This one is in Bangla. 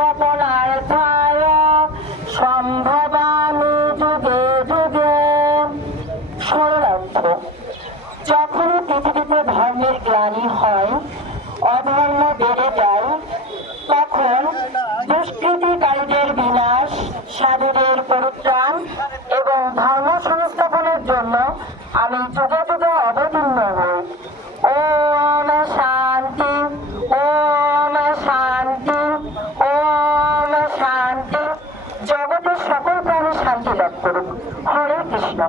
স্থাপনার্থায় সম্ভবামি যুগে যুগে। সরলার্থ: যখনই পৃথিবীতে ধর্মের গ্লানি হয়, অধর্ম বেড়ে যায়, তখন দুষ্কৃতিকারীদের বিনাশ, সাধুদের পরিত্রাণ এবং ধর্ম সংস্থাপনের জন্য আমি যুগে যুগে অবতীর্ণ হই। ওম শান্তি, ওম শান্তি, ওম শান্তি। জগতের সকল প্রাণী শান্তি লাভ করুক। হরে কৃষ্ণ।